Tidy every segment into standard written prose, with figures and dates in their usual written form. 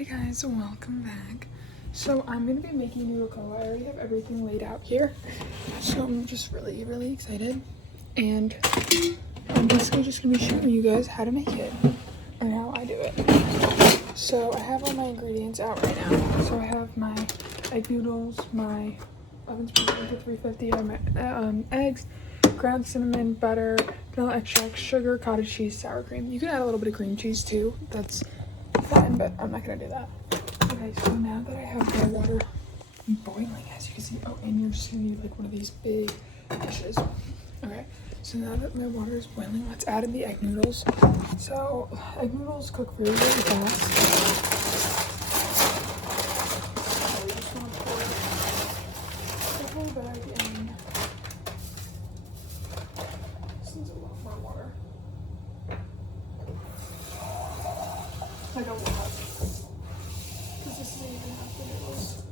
Hey guys, welcome back. So I'm gonna be making noodle cocoa. I already have everything laid out here. So I'm just really excited. And I'm basically just gonna be showing you guys how to make it and how I do it. So I have all my ingredients out right now. So I have my egg noodles, my oven's preheated to 350, I have my eggs, ground cinnamon, butter, vanilla extract, sugar, cottage cheese, sour cream. You can add a little bit of cream cheese too. That's fine, but I'm not gonna do that. Okay, so now that I have my water boiling, as you can see, oh, and you're just gonna need like one of these big dishes. Okay, so now that my water is boiling, let's add in the egg noodles. So egg noodles cook really fast. So we just want to pour the whole bag in. This needs a lot more water. Like a lot. Because this isn't even half the noodles.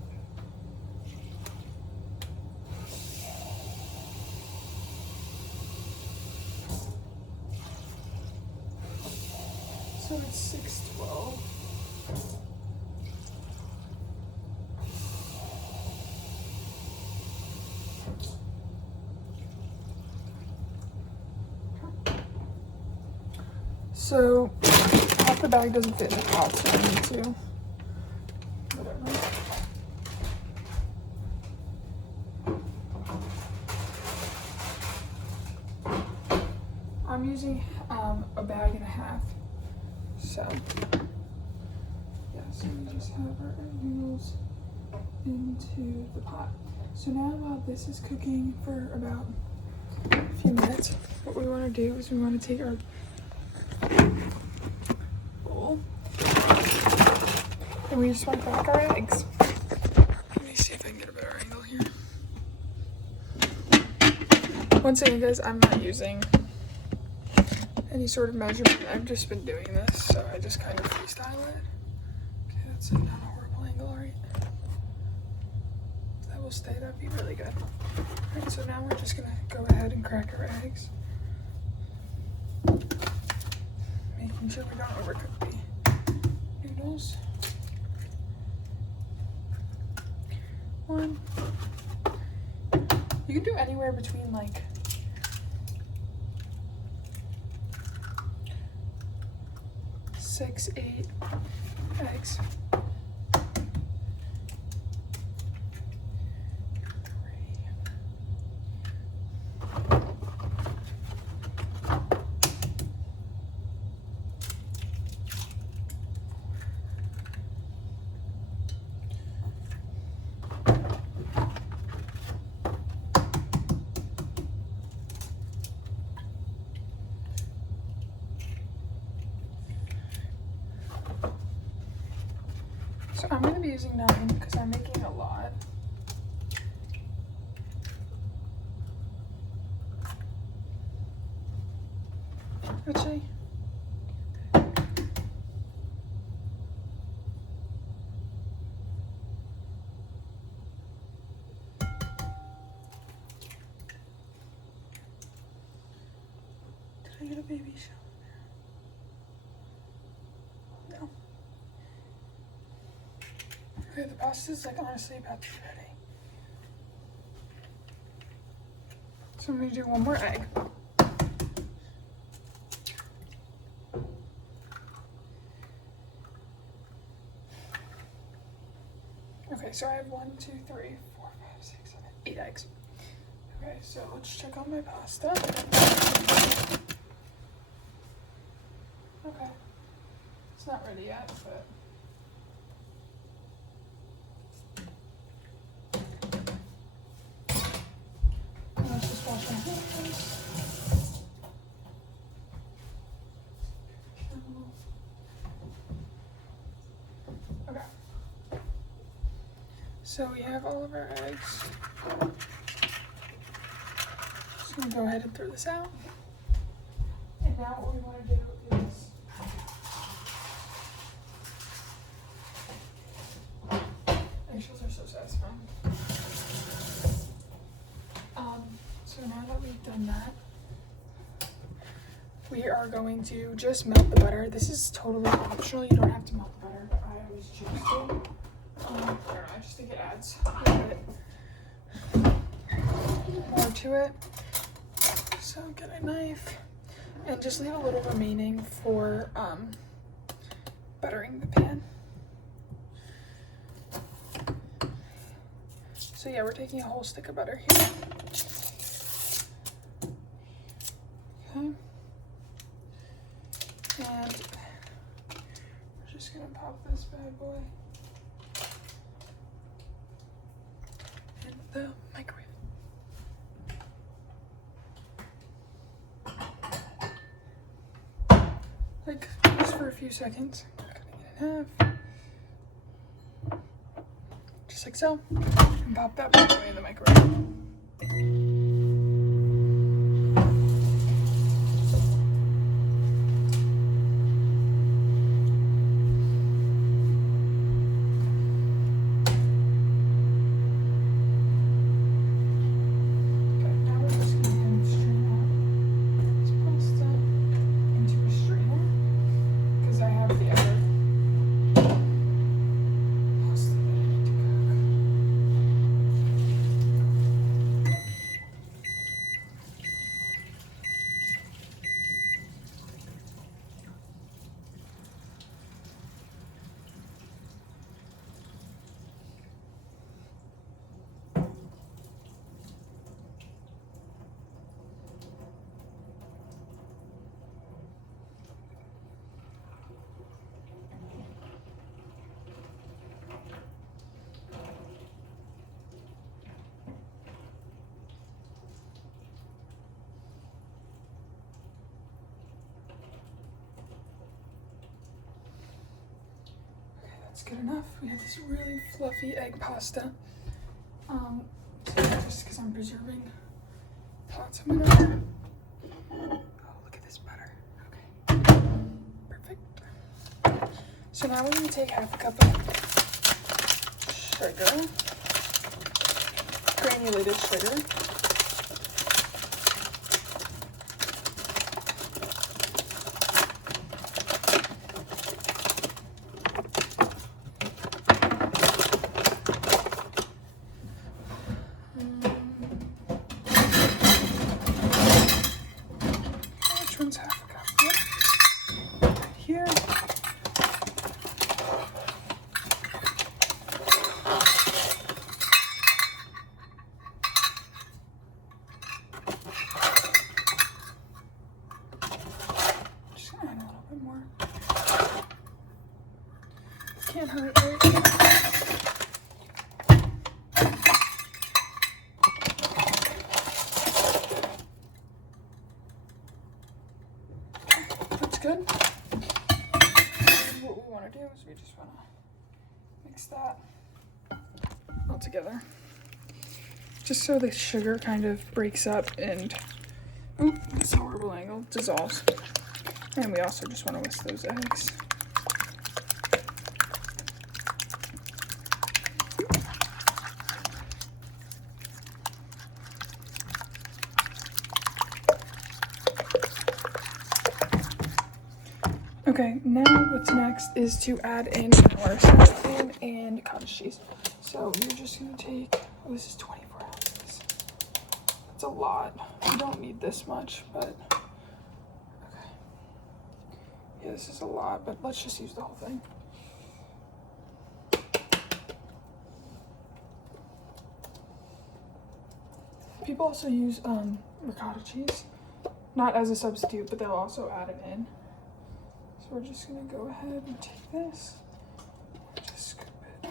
So it's 612. So half the bag doesn't fit in the pot, so I need to. Whatever. I'm using a bag and a half. So yeah, so we just have our egg noodles into the pot. So now while this is cooking for about a few minutes, what we want to do is we want to take our bowl and we just want to crack our eggs. Let me see if I can get a better angle here. Once again, guys, I'm not using any sort of measurement. I've just been doing this, so I just kind of freestyle it. Okay, that's like not a horrible angle, right? If that will stay, that'd be really good. Alright, so now we're just gonna go ahead and crack our eggs. Making sure we don't overcook the noodles. One. You can do anywhere between like 6, 8 eggs. So I'm going to be using 9 because I'm making a lot. Actually, did I get a baby shell? No. Okay, the pasta's like honestly about to be ready. So I'm gonna do one more egg. Okay, so I have 1, 2, 3, 4, 5, 6, 7, 8 eggs. Okay, so let's check on my pasta. Okay, it's not ready yet, but let's just wash my hands. Okay. So we have all of our eggs. Just gonna go ahead and throw this out. And now what we want to do is eggshells are so satisfying. So now that we've done that, we are going to just melt the butter. This is totally optional. You don't have to melt the butter. I was juiced in. I don't know, I just think it adds a little bit more to it. So get a knife and just leave a little remaining for buttering the pan. So yeah, we're taking a whole stick of butter here. Okay. And we're just gonna pop this bad boy in the microwave. Like just for a few seconds. Cutting it in half. Just like so. And pop that bad boy in the microwave. That's good enough. We have this really fluffy egg pasta. So just because I'm preserving lots of butter. Oh, look at this butter. Okay, perfect. So now we're going to take half a cup of sugar, granulated sugar. Half a cup. Yep. Right here. Just gonna add a little bit more. Can't hurt, right? Good. And what we want to do is we just want to mix that all together, just so the sugar kind of breaks up and, oh, that's a horrible angle, dissolves. And we also just want to whisk those eggs. Okay, now what's next is to add in our sour cream and cottage cheese. So you're just gonna take, oh, this is 24 ounces. That's a lot. You don't need this much, but okay. Yeah, this is a lot, but let's just use the whole thing. People also use ricotta cheese, not as a substitute, but they'll also add it in. So we're just gonna go ahead and take this, just scoop it.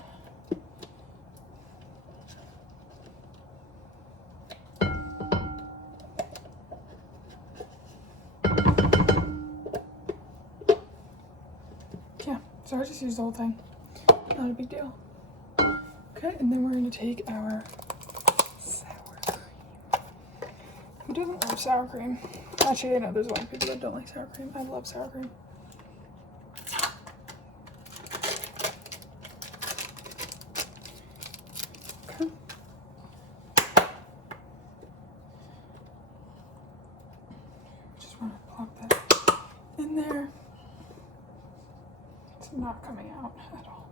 Yeah, so I just used the whole thing, not a big deal. Okay, and then we're gonna take our sour cream. Who doesn't love sour cream? Actually, I know there's a lot of people that don't like sour cream. I love sour cream. Just want to plop that in there. It's not coming out at all.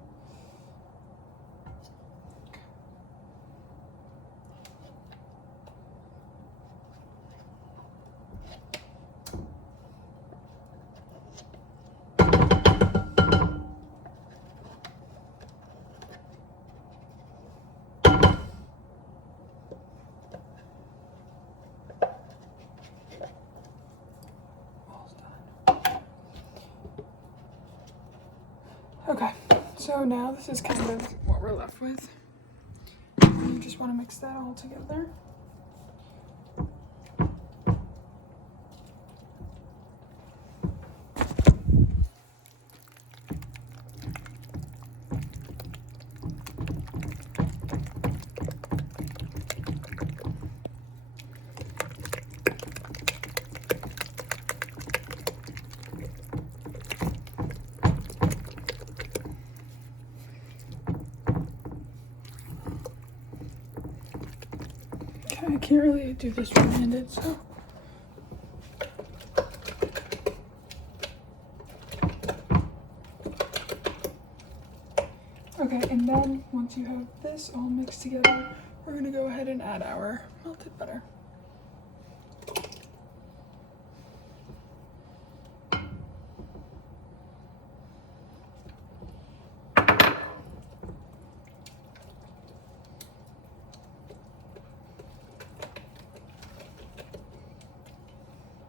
So now this is kind of what we're left with. You just want to mix that all together. I can't really do this one-handed, so. Okay, and then once you have this all mixed together, we're gonna go ahead and add our melted butter.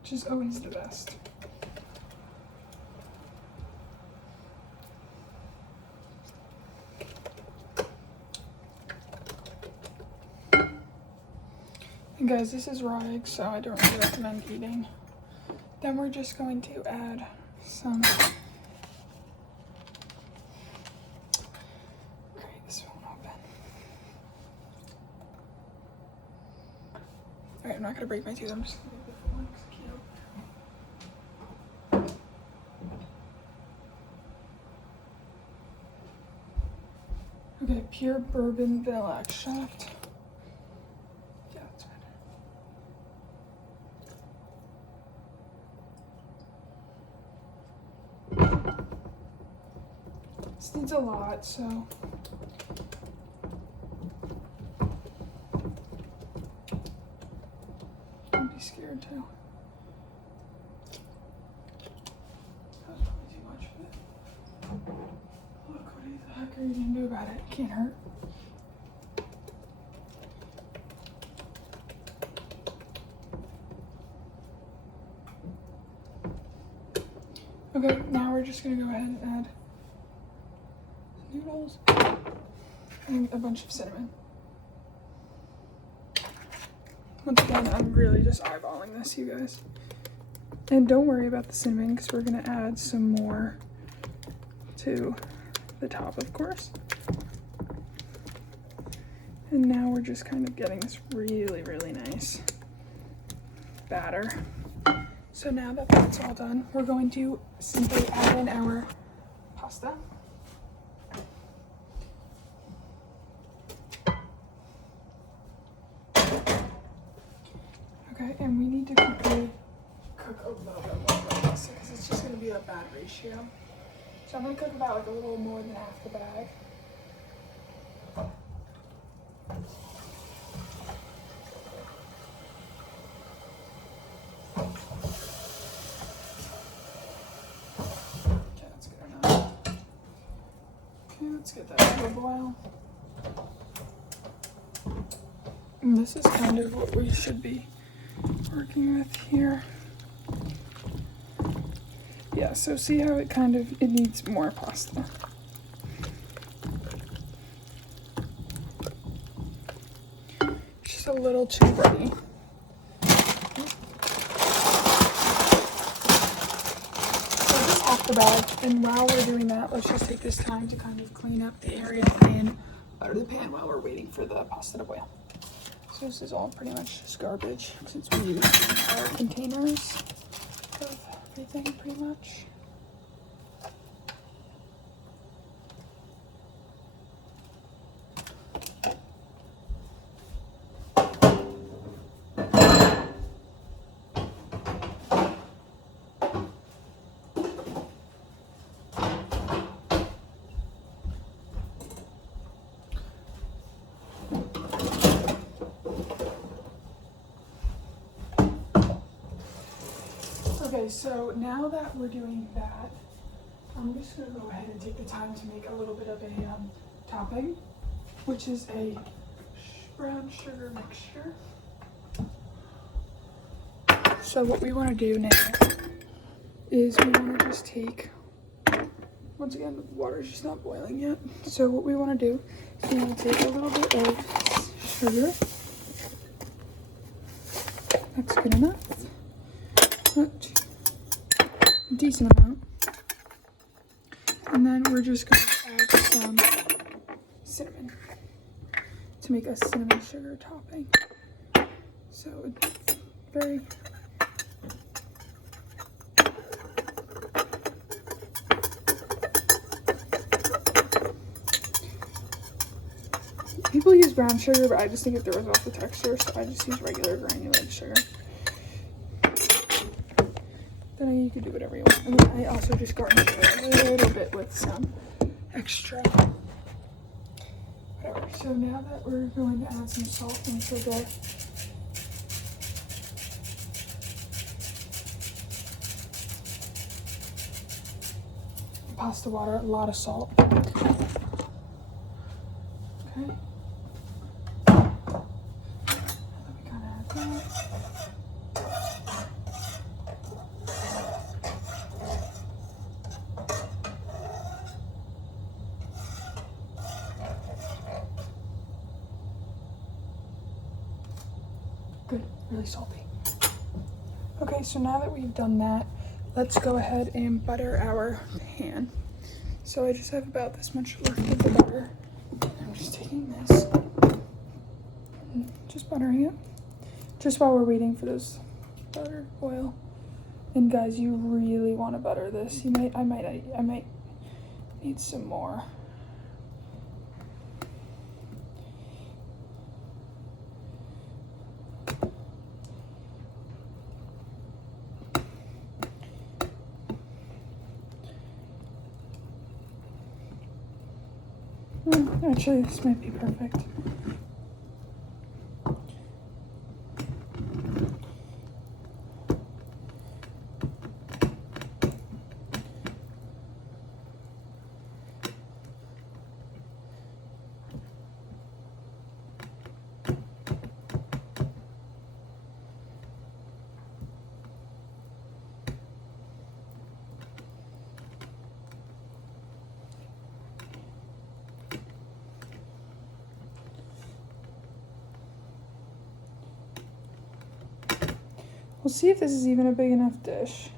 Which is always the best. And guys, this is raw egg, so I don't really recommend eating. Then we're just going to add some. Great, this won't open. All right, I'm not gonna break my teeth. I'm just gonna make the full one. Okay, pure bourbon vanilla extract. Yeah, that's better. This needs a lot, so. I'd be scared too. That was probably too much for it. Look, what the heck are you gonna do about it? It can't hurt. Okay, now we're just gonna go ahead and add noodles and a bunch of cinnamon. Once again, I'm really just eyeballing this, you guys. And don't worry about the cinnamon because we're gonna add some more to the top, of course. And now we're just kind of getting this really, really nice batter. So now that that's all done, we're going to simply add in our pasta. Okay, and we need to quickly cook a little bit more of the pasta because it's just going to be a bad ratio. So I'm going to cook about like a little more than half the bag. Okay, that's good enough. Okay, let's get that to a boil. And this is kind of what we should be working with here. Yeah, so see how it needs more pasta. Just a little too runny. So just off the bag, and while we're doing that, let's just take this time to kind of clean up the area and butter the pan while we're waiting for the pasta to boil. So this is all pretty much just garbage since we use our containers of everything pretty much. Okay, so now that we're doing that, I'm just going to go ahead and take the time to make a little bit of a topping, which is a brown sugar mixture. So what we want to do now is we want to just take once again, the water is just not boiling yet. So what we want to do is we want to take a little bit of sugar. That's good enough. A decent amount. And then we're just going to add some cinnamon to make a cinnamon sugar topping. So it's very people use brown sugar, but I just think it throws off the texture, so I just use regular granulated sugar. Then you can do whatever you want. And then I also just garnish it a little bit with some extra whatever. So now that we're going to add some salt and sugar, pasta water, a lot of salt. Okay. Good, really salty. Okay, so now that we've done that, let's go ahead and butter our pan. So I just have about this much left of the butter. I'm just taking this, and just buttering it, just while we're waiting for this butter oil. And guys, you really want to butter this. I might need some more. Actually, this might be perfect. We'll see if this is even a big enough dish.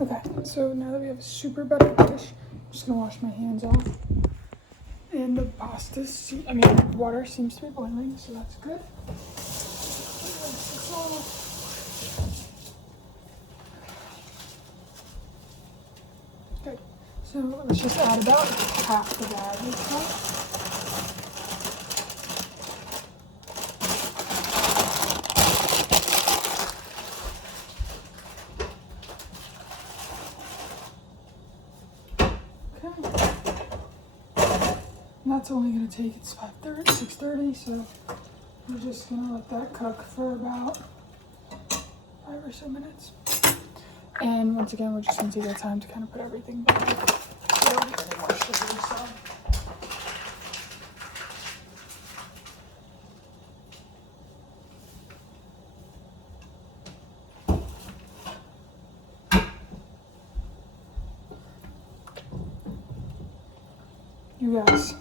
Okay, so now that we have a super buttered dish, I'm just gonna wash my hands off. And the water seems to be boiling, so that's good. Good. So let's just add about half the bag this time. That's only going to take, it's 6:30, so we're just going to let that cook for about 5 or so minutes. And once again, we're just going to take our time to kind of put everything back. We don't need any more sugar, so. You guys.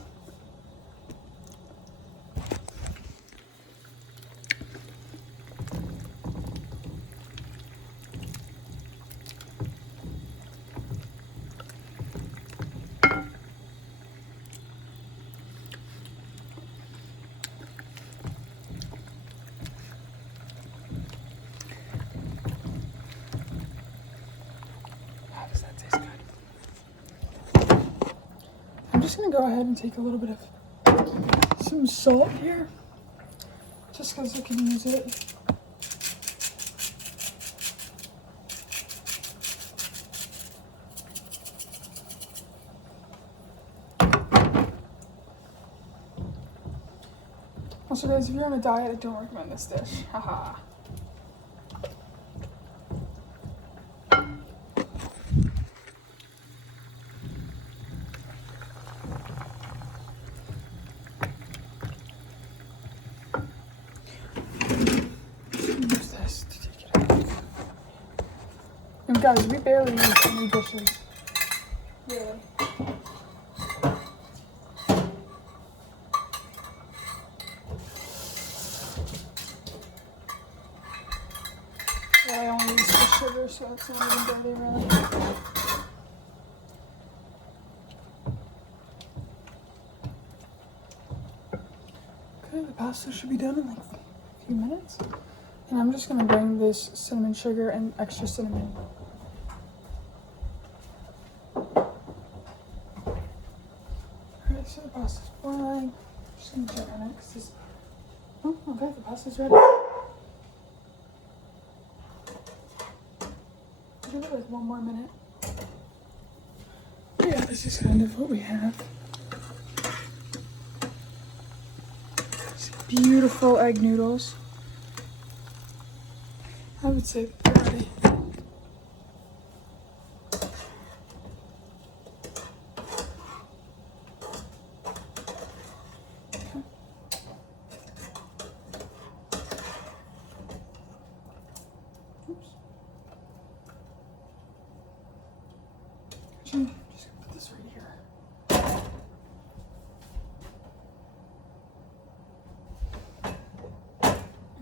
I'm just gonna go ahead and take a little bit of some salt here, just because I can use it. Also guys, if you're on a diet, I don't recommend this dish. Haha. Use this to take it out. And guys, we barely use any dishes. Really. Well, I only use the sugar, so it's not even dirty, really. Okay, the pasta should be done in like a few minutes. And I'm just gonna bring this cinnamon sugar and extra cinnamon. Alright, so the pasta's boiling. I'm just gonna check on it because this. Oh, okay, the pasta's ready. Give it like 1 more minute. Yeah, this is kind of what we have. These beautiful egg noodles. I would say they're ready. Just gonna put this right here.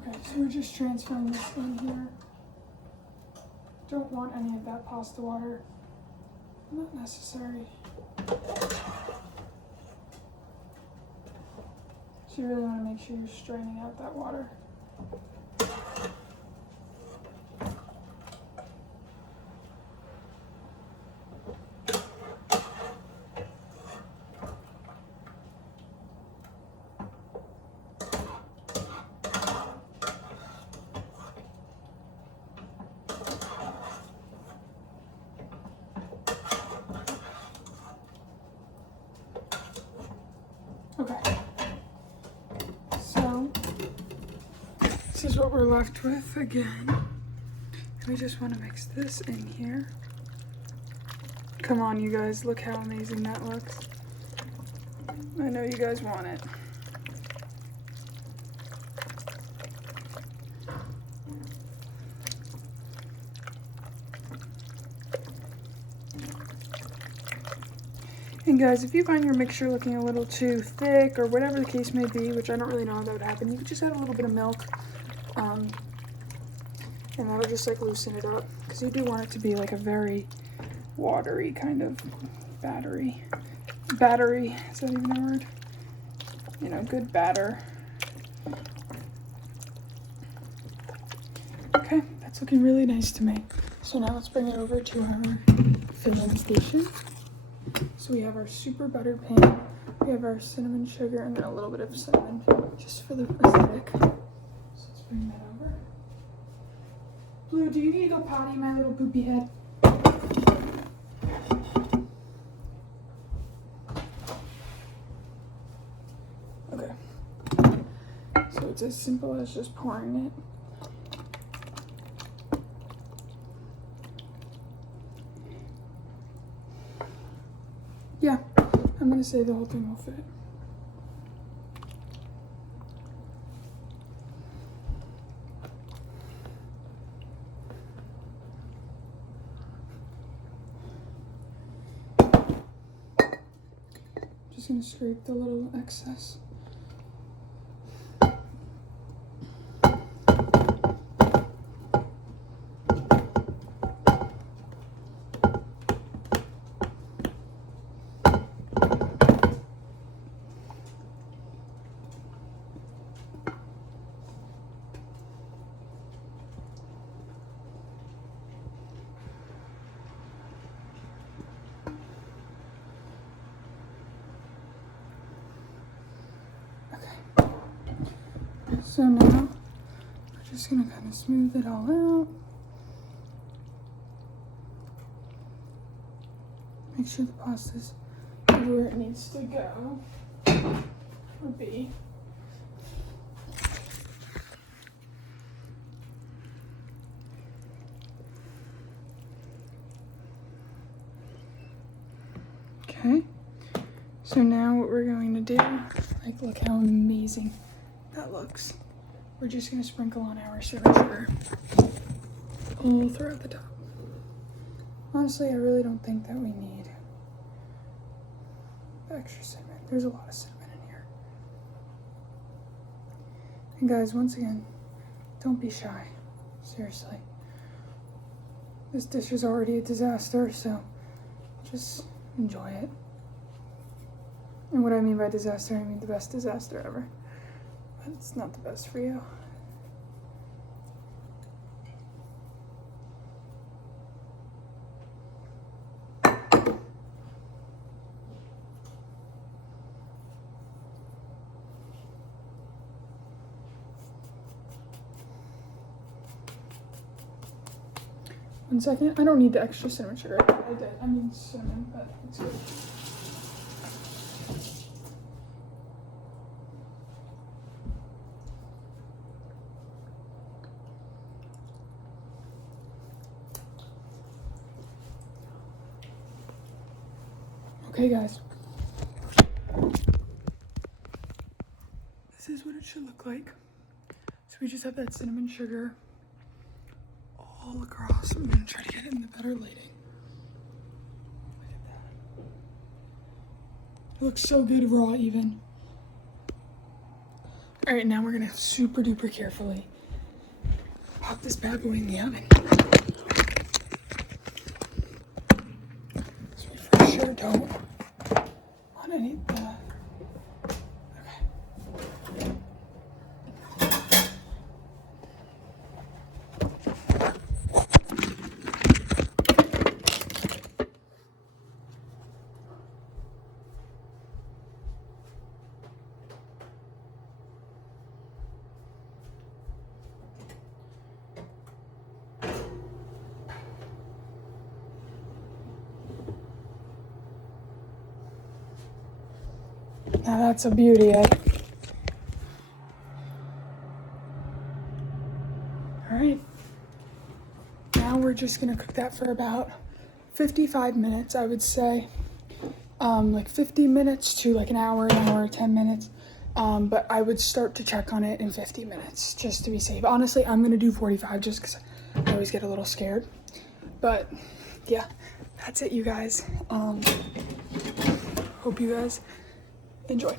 Okay, so we're just transferring this in here. Don't want any of that pasta water. Not necessary. So you really want to make sure you're straining out that water. Okay, so this is what we're left with again. We just want to mix this in here. Come on, you guys, look how amazing that looks. I know you guys want it. And guys, if you find your mixture looking a little too thick or whatever the case may be, which I don't really know how that would happen, you could just add a little bit of milk, and that'll just like loosen it up, because you do want it to be like a very watery kind of battery, is that even a word? You know, good batter. Okay, that's looking really nice to me. So now let's bring it over to our filling station. So we have our super buttered pan, we have our cinnamon sugar, and then a little bit of cinnamon just for the aesthetic. So let's bring that over. Blue, do you need to go potty, my little poopy head? Okay. So it's as simple as just pouring it. Yeah, I'm gonna say the whole thing will fit. Just gonna scrape the little excess. So now we're just gonna kind of smooth it all out. Make sure the pasta's where it needs to go, or be. So now what we're going to do, like look how amazing that looks. We're just gonna sprinkle on our cinnamon sugar all throughout the top. Honestly, I really don't think that we need extra cinnamon. There's a lot of cinnamon in here. And guys, once again, don't be shy. Seriously. This dish is already a disaster, so just enjoy it. And what I mean by disaster, I mean the best disaster ever. But it's not the best for you. One second. I don't need the extra cinnamon sugar. I did. I mean cinnamon, but it's good. Okay, guys. This is what it should look like. So we just have that cinnamon sugar all across. I'm gonna try to get it in the better lighting. Look at that. It looks so good raw even. All right, now we're gonna super duper carefully pop this bad boy in the oven. So we for sure don't want any of that. Now that's a beauty, eh? All right. Now we're just gonna cook that for about 55 minutes, I would say. Like 50 minutes to like an hour, 10 minutes. But I would start to check on it in 50 minutes, just to be safe. Honestly, I'm gonna do 45 just because I always get a little scared. But yeah, that's it, you guys. Hope you guys enjoy.